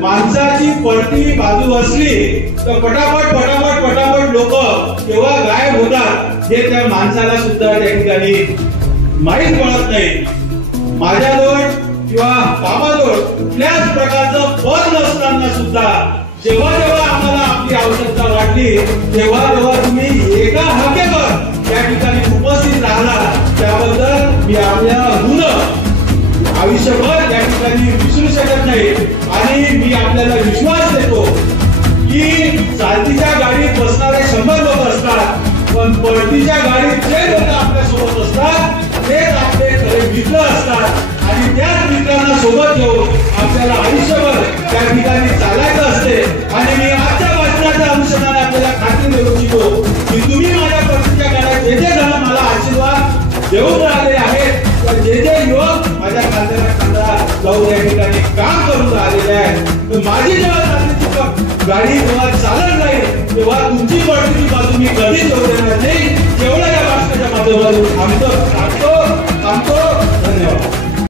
माणसाची पडती बाजू असली तर पटापट पटापट पटापट लोक केव्हा गायब होतात हे त्या माणसाला सुद्धा त्या ठिकाणी माहीत पडत नाही. माझ्याजवळ किंवा बाबाजवळ कुठल्याच प्रकारचं पद नसताना सुद्धा जेव्हा जेव्हा आम्हाला आपली आवश्यकता वाटली तेव्हा जेव्हा तुम्ही एका हाकेवर त्या ठिकाणी उपस्थित राहिला त्याबद्दल मी आपल्या ऋण आयुष्यभर या ठिकाणी विसरू शकत नाही. आणि मी आपल्याला विश्वास देतो की चालतीच्या गाडीत बसणारे 100 लोक असतात पण पळतीच्या गाडीत जे लोक आपल्या सोबत असतात तेच आपले खरे मित्र असतात आणि त्याच मित्रांना सोबत घेऊन आपल्याला आयुष्यभर त्या ठिकाणी चालायचं असते. आणि मी आजच्या भाषणाच्या अनुषंगाने आपल्याला खात्री देऊ इच्छितो की तुम्ही माझ्या पळतीच्या गाड्यात जे जे जण मला आशीर्वाद देऊन राहिले आहेत तर जे जे युवक माझ्या खांद्याला खांदा लावून या ठिकाणी काम करून राहिलेले आहेत तर माझी जेव्हा चालतीची गाडी जेव्हा चालत जाईल तेव्हा तुमची पळतीची बाजू मी कधीच येऊ देणार नाही. एवढं या भाषणाच्या माध्यमातून थांबतो.